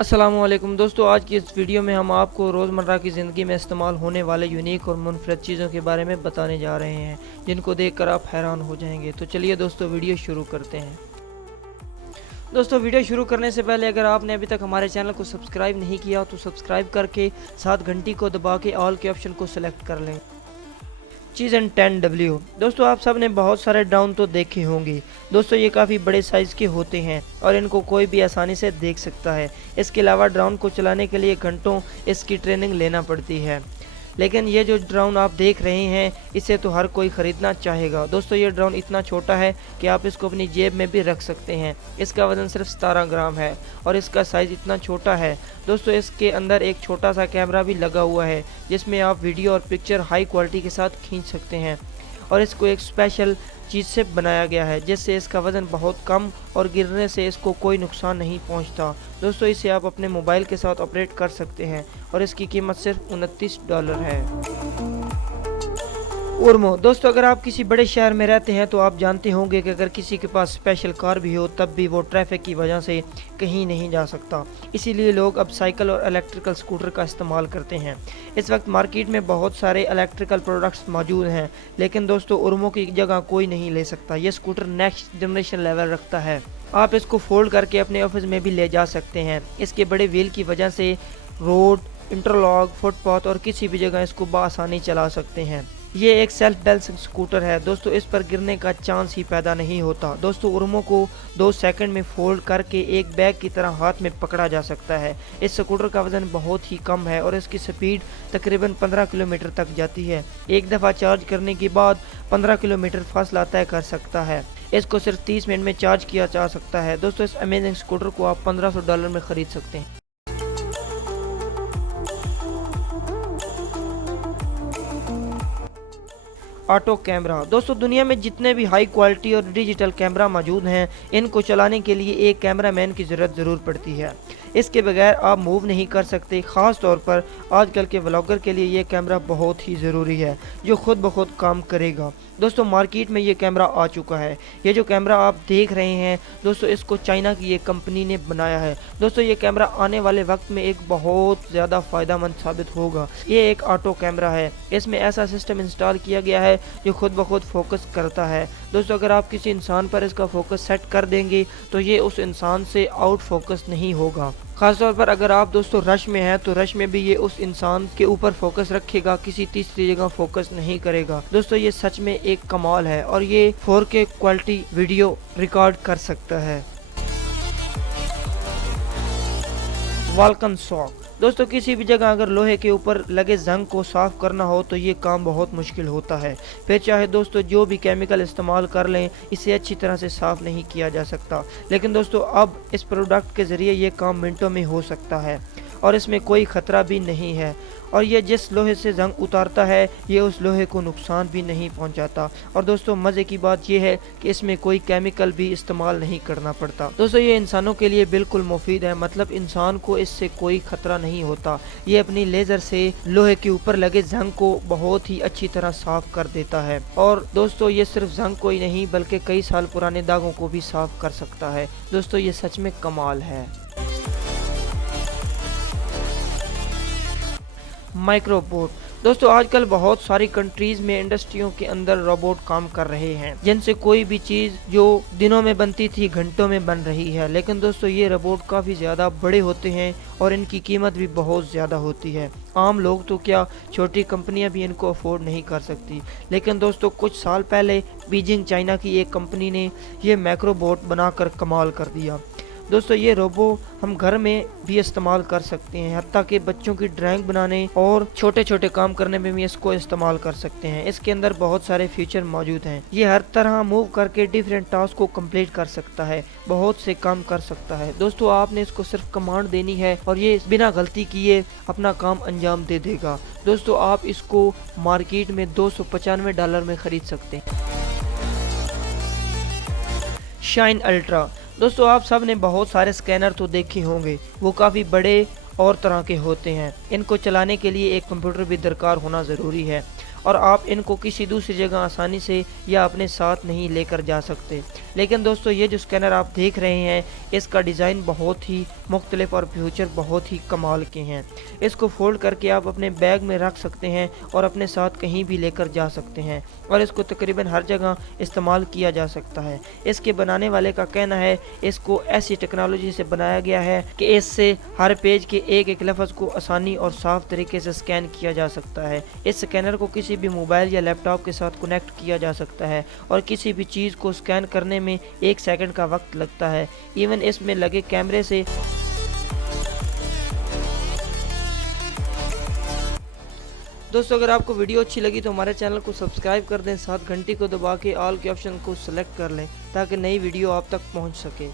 अस्सलामुअलैकुम दोस्तों, आज की इस वीडियो में हम आपको रोज़मर्रा की ज़िंदगी में इस्तेमाल होने वाले यूनिक और मुनफरद चीज़ों के बारे में बताने जा रहे हैं, जिनको देखकर आप हैरान हो जाएंगे। तो चलिए दोस्तों, वीडियो शुरू करते हैं। दोस्तों, वीडियो शुरू करने से पहले अगर आपने अभी तक हमारे चैनल को सब्सक्राइब नहीं किया तो सब्सक्राइब करके साथ घंटी को दबा के ऑल के ऑप्शन को सिलेक्ट कर लें। चीज़न 10W दोस्तों, आप सब ने बहुत सारे ड्रोन तो देखे होंगे। दोस्तों, ये काफ़ी बड़े साइज़ के होते हैं और इनको कोई भी आसानी से देख सकता है। इसके अलावा ड्रोन को चलाने के लिए घंटों इसकी ट्रेनिंग लेना पड़ती है। लेकिन ये जो ड्रोन आप देख रहे हैं, इसे तो हर कोई ख़रीदना चाहेगा। दोस्तों, ये ड्रोन इतना छोटा है कि आप इसको अपनी जेब में भी रख सकते हैं। इसका वज़न सिर्फ 17 ग्राम है और इसका साइज़ इतना छोटा है। दोस्तों, इसके अंदर एक छोटा सा कैमरा भी लगा हुआ है, जिसमें आप वीडियो और पिक्चर हाई क्वालिटी के साथ खींच सकते हैं। और इसको एक स्पेशल चीज़ से बनाया गया है, जिससे इसका वज़न बहुत कम और गिरने से इसको कोई नुकसान नहीं पहुंचता। दोस्तों, इसे आप अपने मोबाइल के साथ ऑपरेट कर सकते हैं और इसकी कीमत सिर्फ $29 है। उर्मो दोस्तों, अगर आप किसी बड़े शहर में रहते हैं तो आप जानते होंगे कि अगर किसी के पास स्पेशल कार भी हो तब भी वो ट्रैफिक की वजह से कहीं नहीं जा सकता। इसीलिए लोग अब साइकिल और इलेक्ट्रिकल स्कूटर का इस्तेमाल करते हैं। इस वक्त मार्केट में बहुत सारे इलेक्ट्रिकल प्रोडक्ट्स मौजूद हैं, लेकिन दोस्तों उर्मो की जगह कोई नहीं ले सकता। ये स्कूटर नेक्स्ट जनरेशन लेवल रखता है। आप इसको फोल्ड करके अपने ऑफिस में भी ले जा सकते हैं। इसके बड़े व्हील की वजह से रोड, इंटरलॉक, फुटपाथ और किसी भी जगह इसको बआसानी चला सकते हैं। ये एक सेल्फ बैलेंसिंग स्कूटर है दोस्तों, इस पर गिरने का चांस ही पैदा नहीं होता। दोस्तों, उर्मो को 2 सेकंड में फोल्ड करके एक बैग की तरह हाथ में पकड़ा जा सकता है। इस स्कूटर का वजन बहुत ही कम है और इसकी स्पीड तकरीबन 15 किलोमीटर तक जाती है। एक दफ़ा चार्ज करने के बाद 15 किलोमीटर फासला तय कर सकता है। इसको सिर्फ 30 मिनट में चार्ज किया जा सकता है। दोस्तों, इस अमेजिंग स्कूटर को आप $1500 में ख़रीद सकते हैं। ऑटो कैमरा दोस्तों, दुनिया में जितने भी हाई क्वालिटी और डिजिटल कैमरा मौजूद हैं, इनको चलाने के लिए एक कैमरामैन की ज़रूरत ज़रूर पड़ती है। इसके बगैर आप मूव नहीं कर सकते। ख़ास तौर पर आजकल के व्लॉगर के लिए ये कैमरा बहुत ही ज़रूरी है, जो खुद ब खुद काम करेगा। दोस्तों, मार्केट में ये कैमरा आ चुका है। ये जो कैमरा आप देख रहे हैं दोस्तों, इसको चाइना की एक कंपनी ने बनाया है। दोस्तों, ये कैमरा आने वाले वक्त में एक बहुत ज़्यादा फ़ायदेमंद साबित होगा। ये एक ऑटो कैमरा है। इसमें ऐसा सिस्टम इंस्टॉल किया गया है जो खुद ब खुद फोकस करता है। दोस्तों, अगर आप किसी इंसान पर इसका फोकस सेट कर देंगे तो ये उस इंसान से आउट फोकस नहीं होगा। खासतौर पर अगर आप दोस्तों रश में हैं तो रश में भी ये उस इंसान के ऊपर फोकस रखेगा, किसी तीसरी जगह फोकस नहीं करेगा। दोस्तों, ये सच में एक कमाल है और ये 4K क्वालिटी वीडियो रिकॉर्ड कर सकता है। वाल्कन सॉक दोस्तों, किसी भी जगह अगर लोहे के ऊपर लगे जंग को साफ करना हो तो ये काम बहुत मुश्किल होता है। फिर चाहे दोस्तों जो भी केमिकल इस्तेमाल कर लें, इसे अच्छी तरह से साफ नहीं किया जा सकता। लेकिन दोस्तों, अब इस प्रोडक्ट के ज़रिए ये काम मिनटों में हो सकता है और इसमें कोई ख़तरा भी नहीं है। और ये जिस लोहे से जंग उतारता है, ये उस लोहे को नुकसान भी नहीं पहुंचाता। और दोस्तों, मज़े की बात यह है कि इसमें कोई केमिकल भी इस्तेमाल नहीं करना पड़ता। दोस्तों, ये इंसानों के लिए बिल्कुल मुफीद है, मतलब इंसान को इससे कोई ख़तरा नहीं होता। ये अपनी लेज़र से लोहे के ऊपर लगे जंग को बहुत ही अच्छी तरह साफ़ कर देता है। और दोस्तों, ये सिर्फ जंग को ही नहीं बल्कि कई साल पुराने दागों को भी साफ़ कर सकता है। दोस्तों, ये सच में कमाल है। माइक्रोबोट दोस्तों, आजकल बहुत सारी कंट्रीज में इंडस्ट्रियों के अंदर रोबोट काम कर रहे हैं, जिनसे कोई भी चीज़ जो दिनों में बनती थी घंटों में बन रही है। लेकिन दोस्तों, ये रोबोट काफ़ी ज़्यादा बड़े होते हैं और इनकी कीमत भी बहुत ज़्यादा होती है। आम लोग तो क्या, छोटी कंपनियां भी इनको अफोर्ड नहीं कर सकती। लेकिन दोस्तों, कुछ साल पहले बीजिंग चाइना की एक कंपनी ने ये माइक्रोबोट बनाकर कमाल कर दिया। दोस्तों, ये रोबो हम घर में भी इस्तेमाल कर सकते हैं, हत्ता कि बच्चों की ड्राइंग बनाने और छोटे छोटे काम करने में भी इसको इस्तेमाल कर सकते हैं। इसके अंदर बहुत सारे फीचर मौजूद हैं। ये हर तरह मूव करके डिफरेंट टास्क को कंप्लीट कर सकता है, बहुत से काम कर सकता है। दोस्तों, आपने इसको सिर्फ कमांड देनी है और ये बिना गलती किए अपना काम अंजाम दे देगा। दोस्तों, आप इसको मार्केट में $295 में खरीद सकते हैं। शाइन अल्ट्रा दोस्तों, आप सब ने बहुत सारे स्कैनर तो देखे होंगे। वो काफ़ी बड़े और तरह के होते हैं। इनको चलाने के लिए एक कंप्यूटर भी दरकार होना ज़रूरी है और आप इनको किसी दूसरी जगह आसानी से या अपने साथ नहीं लेकर जा सकते। लेकिन दोस्तों ये जो स्कैनर आप देख रहे हैं इसका डिज़ाइन बहुत ही मुख्तलिफ और फीचर बहुत ही कमाल के हैं। इसको फोल्ड करके आप अपने बैग में रख सकते हैं और अपने साथ कहीं भी लेकर जा सकते हैं और इसको तकरीबन हर जगह इस्तेमाल किया जा सकता है। इसके बनाने वाले का कहना है इसको ऐसी टेक्नोलॉजी से बनाया गया है कि इससे हर पेज के एक एक लफ्ज़ को आसानी और साफ तरीके से स्कैन किया जा सकता है। इस स्कैनर को किसी भी मोबाइल या लैपटॉप के साथ कनेक्ट किया जा सकता है और किसी भी चीज़ को स्कैन करने में 1 सेकंड का वक्त लगता है। इवन इसमें लगे कैमरे से दोस्तों अगर आपको वीडियो अच्छी लगी तो हमारे चैनल को सब्सक्राइब कर दें, साथ घंटी को दबा के ऑल के ऑप्शन को सेलेक्ट कर लें ताकि नई वीडियो आप तक पहुंच सके।